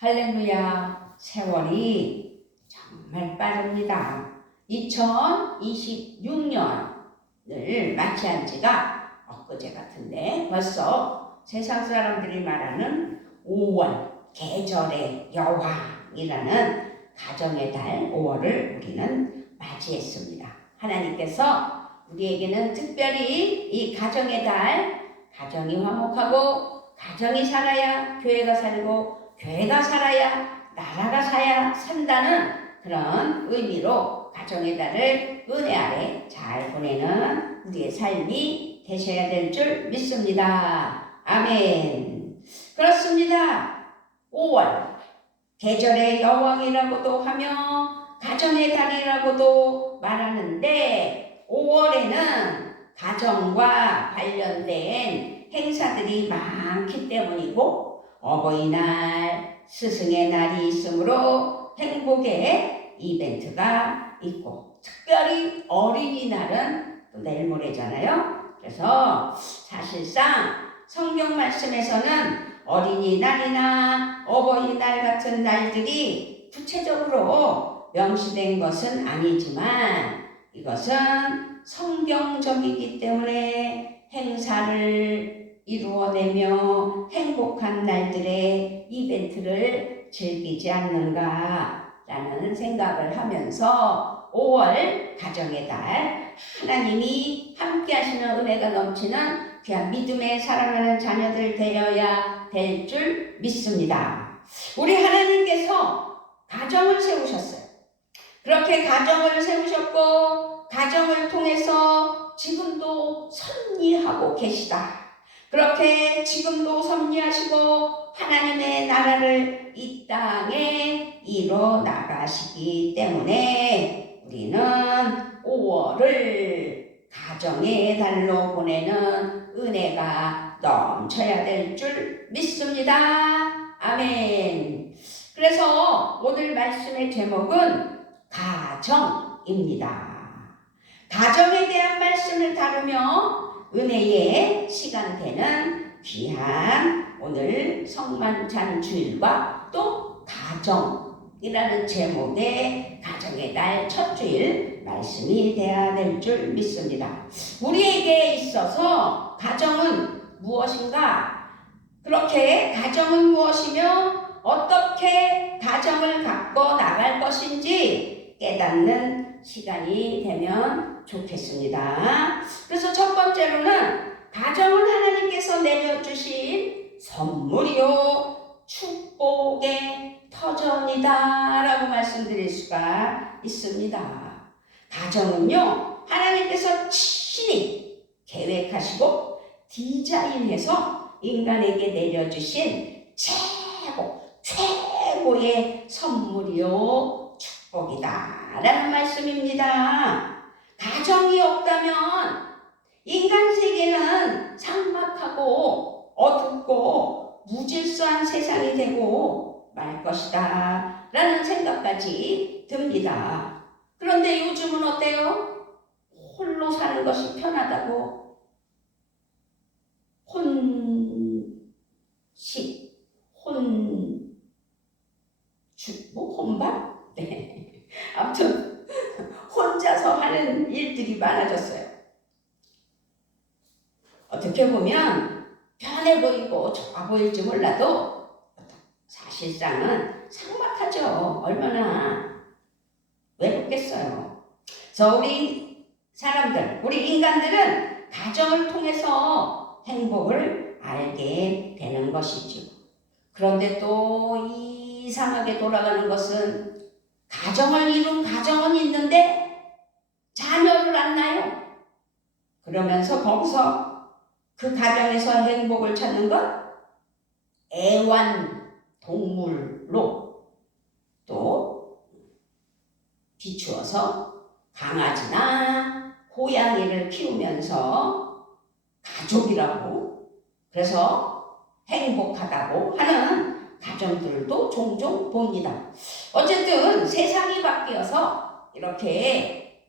할렐루야, 세월이 정말 빠릅니다. 2026년을 마치한 지가 엊그제 같은데 벌써 세상 사람들이 말하는 5월 계절의 여왕이라는 가정의 달 5월을 우리는 맞이했습니다. 하나님께서 우리에게는 특별히 이 가정의 달, 가정이 화목하고 가정이 살아야 교회가 살고 교회가 살아야 나라가 산다는 그런 의미로 가정의 달을 은혜 아래 잘 보내는 우리의 삶이 되셔야 될 줄 믿습니다. 아멘. 그렇습니다. 5월 계절의 여왕이라고도 하며 가정의 달이라고도 말하는데 5월에는 가정과 관련된 행사들이 많기 때문이고 어버이날, 스승의 날이 있으므로 행복의 이벤트가 있고 특별히 어린이날은 또 내일 모레잖아요. 그래서 사실상 성경 말씀에서는 어린이날이나 어버이날 같은 날들이 구체적으로 명시된 것은 아니지만 이것은 성경적이기 때문에 행사를 이루어내며 행복한 날들의 이벤트를 즐기지 않는가라는 생각을 하면서 5월 가정의 달 하나님이 함께 하시는 은혜가 넘치는 귀한 믿음의 사랑하는 자녀들 되어야 될 줄 믿습니다. 우리 하나님께서 가정을 세우셨어요. 그렇게 가정을 세우셨고 가정을 통해서 지금도 섭리하고 계시다. 그렇게 지금도 섭리하시고 하나님의 나라를 이 땅에 이뤄 나가시기 때문에 우리는 5월을 가정의 달로 보내는 은혜가 넘쳐야 될 줄 믿습니다. 아멘. 그래서 오늘 말씀의 제목은 가정입니다. 가정에 대한 말씀을 다루며 은혜의 시간 되는 귀한 오늘 성만찬 주일과 또 가정이라는 제목의 가정의 달 첫 주일 말씀이 되어야 될 줄 믿습니다. 우리에게 있어서 가정은 무엇인가? 그렇게 가정은 무엇이며 어떻게 가정을 갖고 나갈 것인지 깨닫는 시간이 되면 좋겠습니다. 그래서 첫 번째로는 가정은 하나님께서 내려주신 선물이요 축복의 터전이다 라고 말씀드릴 수가 있습니다. 가정은요 하나님께서 친히 계획하시고 디자인해서 인간에게 내려주신 최고의 선물이요 축복이다 라는 말씀입니다. 가정이 없다면 인간 세계는 삭막하고 어둡고 무질서한 세상이 되고 말 것이다 라는 생각까지 듭니다. 그런데 요즘은 어때요? 홀로 사는 것이 편하다고 혼밥? 네. 아무튼 혼자서 하는 일들이 많아졌어요. 어떻게 보면 편해 보이고 좋아 보일지 몰라도 사실상은 삭막하죠. 얼마나 외롭겠어요. 그래서 우리 사람들, 우리 인간들은 가정을 통해서 행복을 알게 되는 것이죠. 그런데 또 이상하게 돌아가는 것은 가정을 이룬 가정은 있는데 자녀를 안 낳아요. 그러면서 거기서 그 가정에서 행복을 찾는 건 애완동물로 또 비추어서 강아지나 고양이를 키우면서 가족이라고 그래서 행복하다고 하는 가정들도 종종 봅니다. 어쨌든 세상이 바뀌어서 이렇게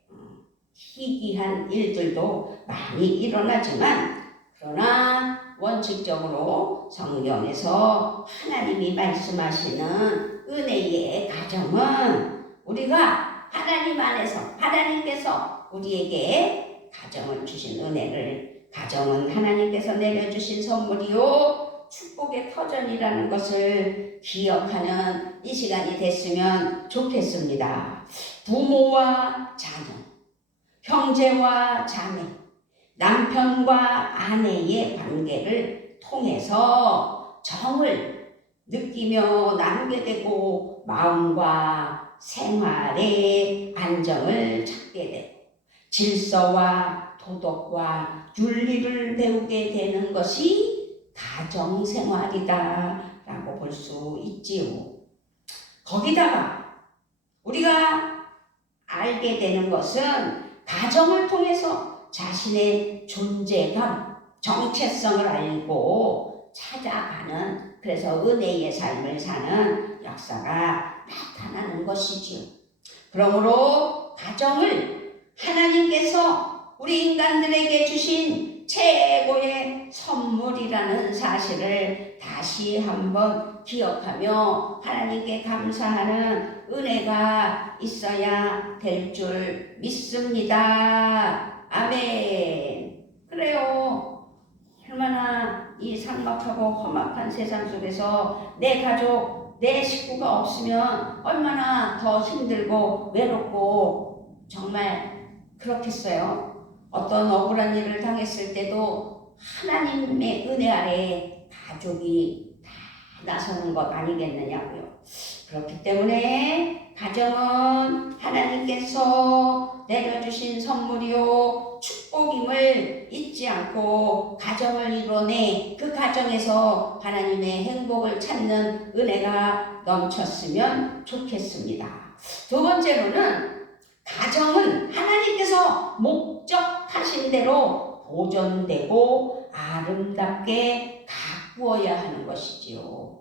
희귀한 일들도 많이 일어나지만 그러나 원칙적으로 성경에서 하나님이 말씀하시는 은혜의 가정은 우리가 하나님 안에서 하나님께서 우리에게 가정을 주신 은혜를, 가정은 하나님께서 내려주신 선물이요 축복의 터전이라는 것을 기억하는 이 시간이 됐으면 좋겠습니다. 부모와 자녀, 형제와 자매, 남편과 아내의 관계를 통해서 정을 느끼며 나누게 되고 마음과 생활의 안정을 찾게 되고 질서와 도덕과 윤리를 배우게 되는 것이 가정생활이다 라고 볼 수 있지요. 거기다가 우리가 알게 되는 것은 가정을 통해서 자신의 존재감, 정체성을 알고 찾아가는, 그래서 은혜의 삶을 사는 역사가 나타나는 것이지요. 그러므로 가정을 하나님께서 우리 인간들에게 주신 최고의 선물이라는 사실을 다시 한번 기억하며 하나님께 감사하는 은혜가 있어야 될 줄 믿습니다. 아멘. 그래요. 얼마나 이 삭막하고 험악한 세상 속에서 내 가족, 내 식구가 없으면 얼마나 더 힘들고 외롭고 정말 그렇겠어요. 어떤 억울한 일을 당했을 때도 하나님의 은혜 아래 가족이 다 나서는 것 아니겠느냐고요. 그렇기 때문에 가정은 하나님께서 내려주신 선물이요 축복임을 잊지 않고 가정을 이뤄내 그 가정에서 하나님의 행복을 찾는 은혜가 넘쳤으면 좋겠습니다. 두 번째로는 가정은 하나님께서 목적하신 대로 보존되고 아름답게 가꾸어야 하는 것이지요.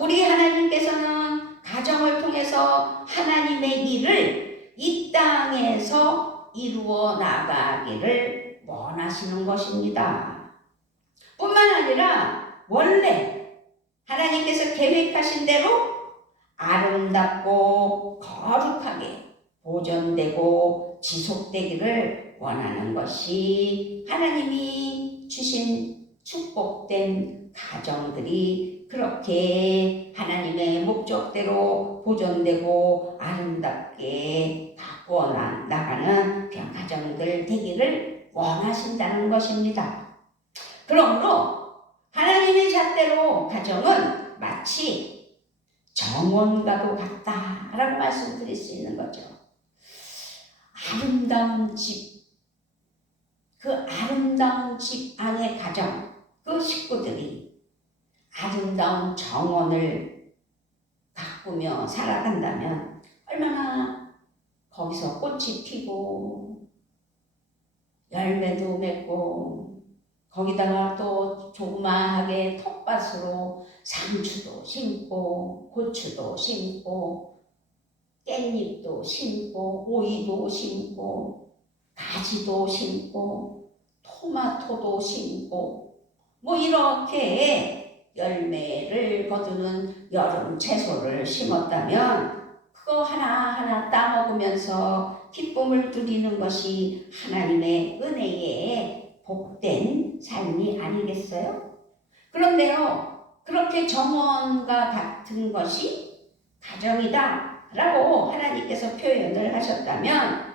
우리 하나님께서는 가정을 통해서 하나님의 일을 이 땅에서 이루어 나가기를 원하시는 것입니다. 뿐만 아니라 원래 하나님께서 계획하신 대로 아름답고 거룩하게 보존되고 지속되기를 원하는 것이 하나님이 주신 축복된 가정들이 그렇게 하나님의 목적대로 보존되고 아름답게 바꾸어 나가는 그런 가정들 되기를 원하신다는 것입니다. 그러므로 하나님의 잣대로 가정은 마치 정원과도 같다라고 말씀드릴 수 있는 거죠. 아름다운 집, 그 아름다운 집 안의 가정, 그 식구들이 아름다운 정원을 가꾸며 살아간다면 얼마나 거기서 꽃이 피고 열매도 맺고 거기다가 또 조그마하게 텃밭으로 상추도 심고 고추도 심고 깻잎도 심고 오이도 심고 가지도 심고 토마토도 심고 뭐 이렇게 열매를 거두는 여름 채소를 심었다면 그거 하나하나 따먹으면서 기쁨을 누리는 것이 하나님의 은혜의 복된 삶이 아니겠어요? 그런데요, 그렇게 정원과 같은 것이 가정이다 라고 하나님께서 표현을 하셨다면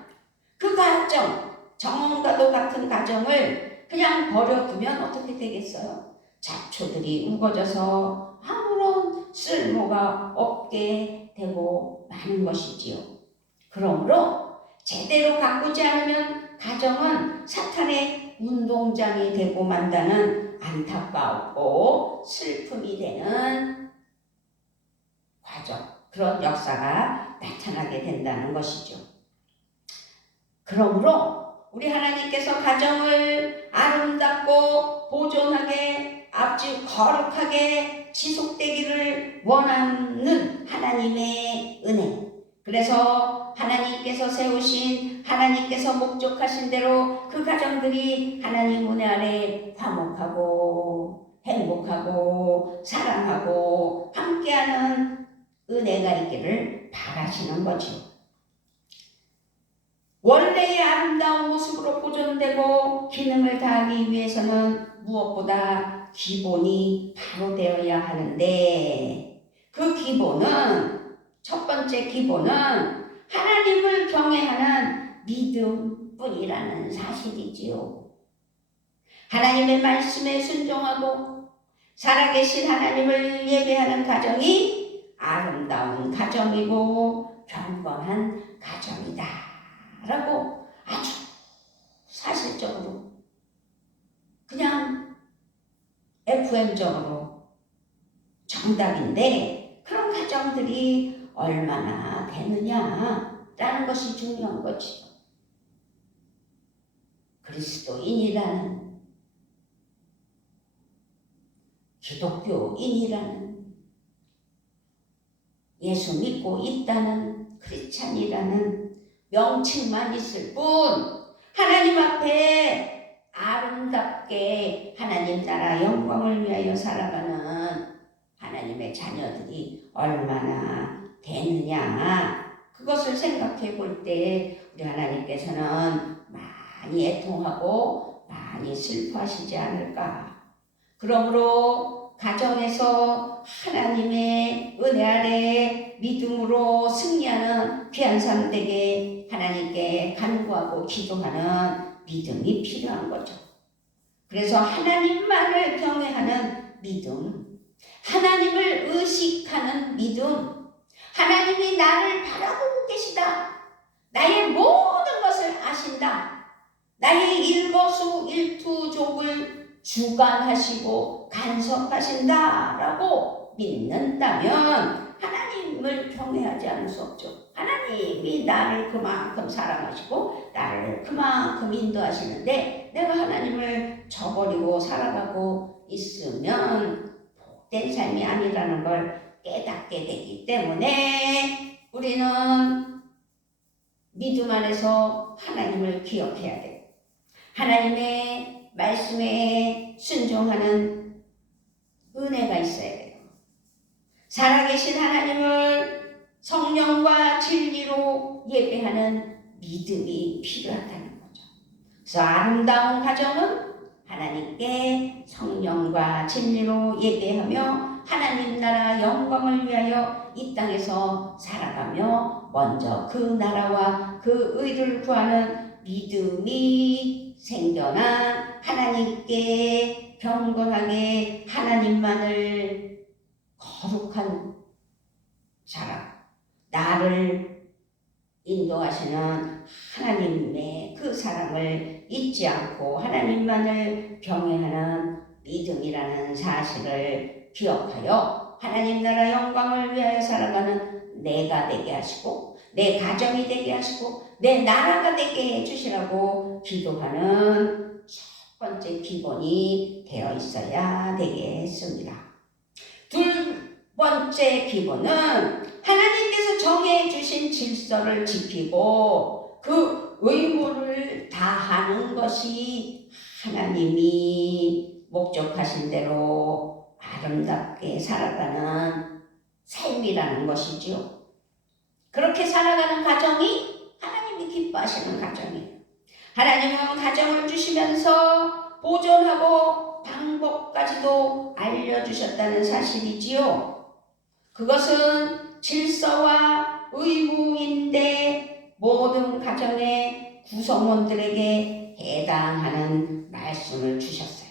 그 가정, 정원과도 같은 가정을 그냥 버려두면 어떻게 되겠어요? 잡초들이 우거져서 아무런 쓸모가 없게 되고 마는 것이지요. 그러므로 제대로 가꾸지 않으면 가정은 사탄의 운동장이 되고 만다는 안타깝고 슬픔이 되는 과정, 그런 역사가 나타나게 된다는 것이죠. 그러므로 우리 하나님께서 가정을 아름답고 보존하게 아주 거룩하게 지속되기를 원하는 하나님의 은혜, 그래서 하나님께서 세우신 하나님께서 목적하신 대로 그 가정들이 하나님 은혜 아래 화목하고 행복하고 사랑하고 함께하는 은혜가 있기를 바라시는 거죠. 원래의 아름다운 모습으로 보존되고 기능을 다하기 위해서는 무엇보다 기본이 바로 되어야 하는데, 그 기본은, 첫 번째 기본은 하나님을 경외하는 믿음뿐이라는 사실이지요. 하나님의 말씀에 순종하고 살아계신 하나님을 예배하는 가정이 아름다운 가정이고 경건한 가정이다 라고 아주 사실적으로 그냥 FM적으로 정답인데, 그런 가정들이 얼마나 되느냐라는 것이 중요한 거지요. 그리스도인이라는, 기독교인이라는, 예수 믿고 있다는 크리스찬이라는 명칭만 있을 뿐, 하나님 앞에 아름답게 하나님 나라 영광을 위하여 살아가는 하나님의 자녀들이 얼마나 되느냐, 그것을 생각해 볼 때 우리 하나님께서는 많이 애통하고 많이 슬퍼하시지 않을까. 그러므로 가정에서 하나님의 은혜 아래 믿음으로 승리하는 귀한 삶 되게 하나님께 간구하고 기도하는 믿음이 필요한 거죠. 그래서 하나님만을 경외하는 믿음, 하나님을 의식하는 믿음, 하나님이 나를 바라보고 계시다, 나의 모든 것을 아신다, 나의 일거수일투족을 주관하시고 간섭하신다 라고 믿는다면 하나님을 경외하지 않을 수 없죠. 하나님이 나를 그만큼 사랑하시고 나를 그만큼 인도하시는데, 내가 하나님을 저버리고 살아가고 있으면 복된 삶이 아니라는 걸 깨닫게 되기 때문에 우리는 믿음 안에서 하나님을 기억해야 돼요. 하나님의 말씀에 순종하는 은혜가 있어야 돼요. 살아계신 하나님을 성령과 진리로 예배하는 믿음이 필요하다는 거죠. 그래서 아름다운 가정은 하나님께 성령과 진리로 예배하며 하나님 나라 영광을 위하여 이 땅에서 살아가며 먼저 그 나라와 그 의를 구하는 믿음이 생겨나 하나님께 경건하게 하나님만을 거룩한 사람, 나를 인도하시는 하나님의 그 사랑을 잊지 않고 하나님만을 경외하는 믿음이라는 사실을 기억하여 하나님 나라 영광을 위하여 살아가는 내가 되게 하시고 내 가정이 되게 하시고 내 나라가 되게 해주시라고 기도하는 첫 번째 기본이 되어 있어야 되겠습니다. 둘 번째 기본은 하나님께서 정해 주신 질서를 지키고 그 의무를 다하는 것이 하나님이 목적하신 대로 아름답게 살아가는 삶이라는 것이지요. 그렇게 살아가는 가정이 하나님이 기뻐하시는 가정이에요. 하나님은 가정을 주시면서 보존하고 방법까지도 알려주셨다는 사실이지요. 그것은 질서와 의무인데 모든 가정의 구성원들에게 해당하는 말씀을 주셨어요.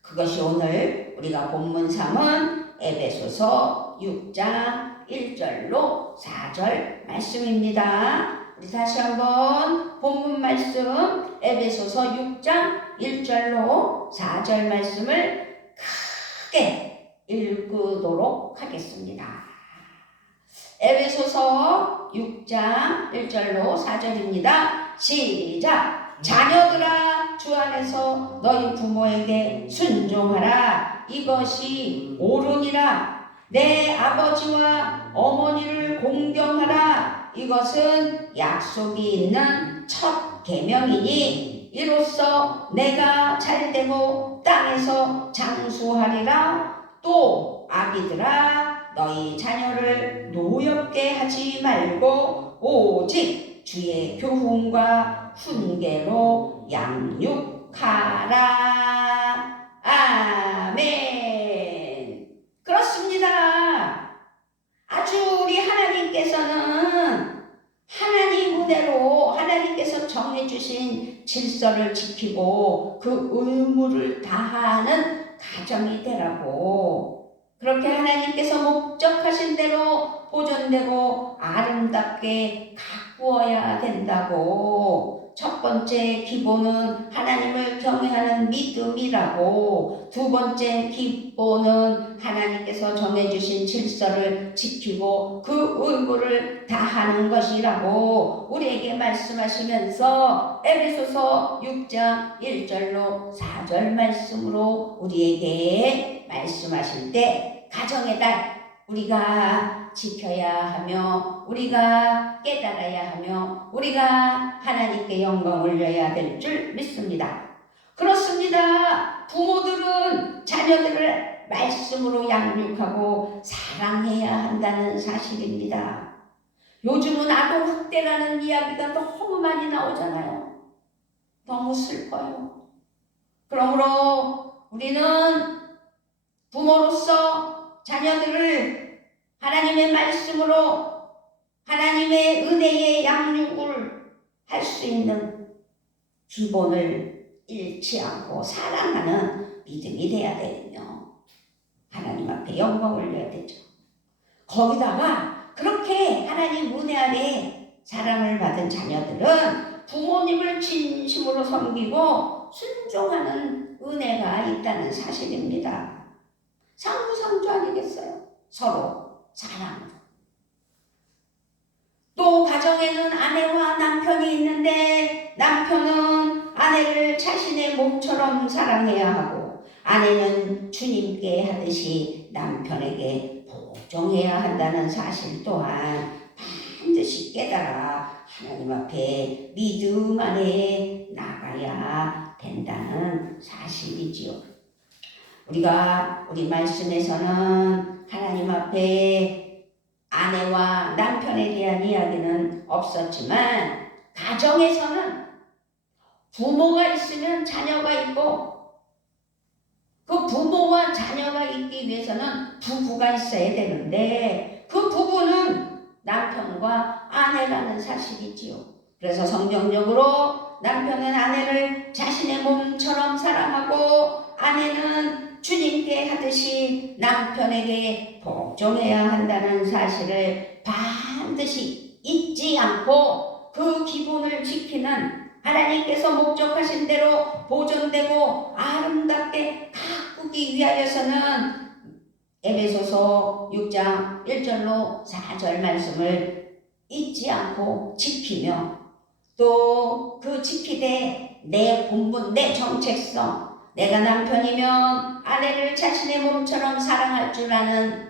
그것이 오늘 우리가 본문 3은 에베소서 6장 1절로 4절 말씀입니다. 우리 다시 한번 본문 말씀 에베소서 6장 1절로 4절 말씀을 크게 읽도록 하겠습니다. 에베소서 6장 1절로 4절입니다. 시작! 자녀들아, 주 안에서 너희 부모에게 순종하라. 이것이 옳으니라. 내 아버지와 어머니를 공경하라. 이것은 약속이 있는 첫 계명이니 이로써 내가 잘되고 땅에서 장수하리라. 또 아비들아 너희 자녀를 노엽게 하지 말고 오직 주의 교훈과 훈계로 양육하라. 아멘. 그렇습니다. 아주 우리 하나님께서는 하나님 은혜로 하나님께서 정해주신 질서를 지키고 그 의무를 다하는 가정이 되라고, 그렇게 하나님께서 목적하신 대로 보존되고 아름답게 가꾸어야 된다고. 첫 번째 기본은 하나님을 경외하는 믿음이라고, 두 번째 기본은 하나님께서 정해주신 질서를 지키고 그 의무를 다하는 것이라고 우리에게 말씀하시면서 에베소서 6장 1절로 4절 말씀으로 우리에게 말씀하실 때 가정의 달 우리가 지켜야 하며 우리가 깨달아야 하며 우리가 하나님께 영광 올려야 될 줄 믿습니다. 그렇습니다. 부모들은 자녀들을 말씀으로 양육하고 사랑해야 한다는 사실입니다. 요즘은 아동학대라는 이야기가 너무 많이 나오잖아요. 너무 슬퍼요. 그러므로 우리는 부모로서 자녀들을 하나님의 말씀으로 하나님의 은혜의 양육을 할 수 있는 기본을 잃지 않고 사랑하는 믿음이 돼야 되며 하나님 앞에 영광 올려야 되죠. 거기다가 그렇게 하나님 은혜 아래 사랑을 받은 자녀들은 부모님을 진심으로 섬기고 순종하는 은혜가 있다는 사실입니다. 상부상조 아니겠어요? 서로 사랑으로. 또 가정에는 아내와 남편이 있는데 남편은 아내를 자신의 몸처럼 사랑해야 하고 아내는 주님께 하듯이 남편에게 복종해야 한다는 사실 또한 반드시 깨달아 하나님 앞에 믿음 안에 나가야 된다는 사실이지요. 우리가 우리 말씀에서는 하나님 앞에 아내와 남편에 대한 이야기는 없었지만 가정에서는 부모가 있으면 자녀가 있고 그 부모와 자녀가 있기 위해서는 부부가 있어야 되는데 그 부부는 남편과 아내라는 사실이지요. 그래서 성경적으로 남편은 아내를 자신의 몸처럼 사랑하고 아내는 주님께 하듯이 남편에게 복종해야 한다는 사실을 반드시 잊지 않고 그 기본을 지키는 하나님께서 목적하신 대로 보존되고 아름답게 가꾸기 위하여서는 에베소서 6장 1절로 4절 말씀을 잊지 않고 지키며 또 그 지키되 내 본분, 내 정체성, 내가 남편이면 아내를 자신의 몸처럼 사랑할 줄 아는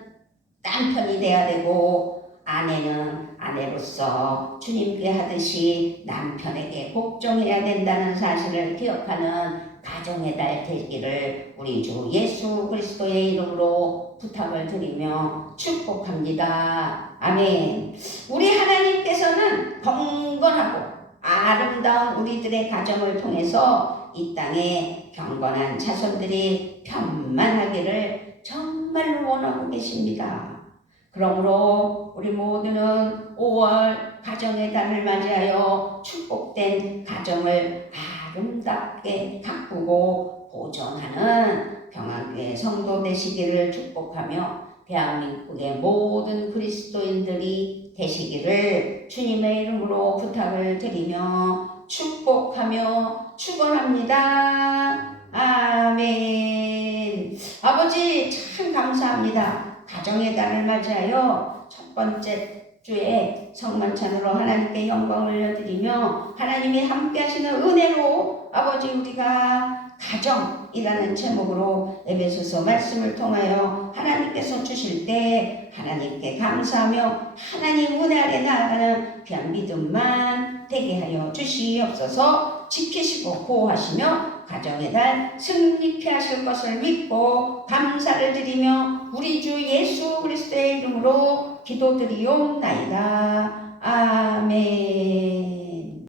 남편이 돼야 되고 아내는 아내로서 주님께 하듯이 남편에게 복종해야 된다는 사실을 기억하는 가정의 달 되기를 우리 주 예수 그리스도의 이름으로 부탁을 드리며 축복합니다. 아멘. 우리 하나님께서는 경건하고 아름다운 우리들의 가정을 통해서 이 땅에 경건한 자손들이 편만하기를 정말로 원하고 계십니다. 그러므로 우리 모두는 5월 가정의 달을 맞이하여 축복된 가정을 아름답게 가꾸고 보존하는 평안교회 성도 되시기를 축복하며 대한민국의 모든 그리스도인들이 되시기를 주님의 이름으로 부탁을 드리며 축복하며 축원합니다. 아멘. 아버지 참 감사합니다. 가정의 달을 맞이하여 첫 번째 주에 성만찬으로 하나님께 영광을 올려드리며 하나님이 함께 하시는 은혜로 아버지 우리가 가정이라는 제목으로 에베소서 말씀을 통하여 하나님께서 주실 때 하나님께 감사하며 하나님 은혜 아래 나아가는 귀한 믿음만 되게 하여 주시옵소서. 지키시고 보호하시며 가정의 달 승리케 하실 것을 믿고 감사를 드리며 우리 주 예수 그리스도의 이름으로 기도드리옵나이다. 아멘.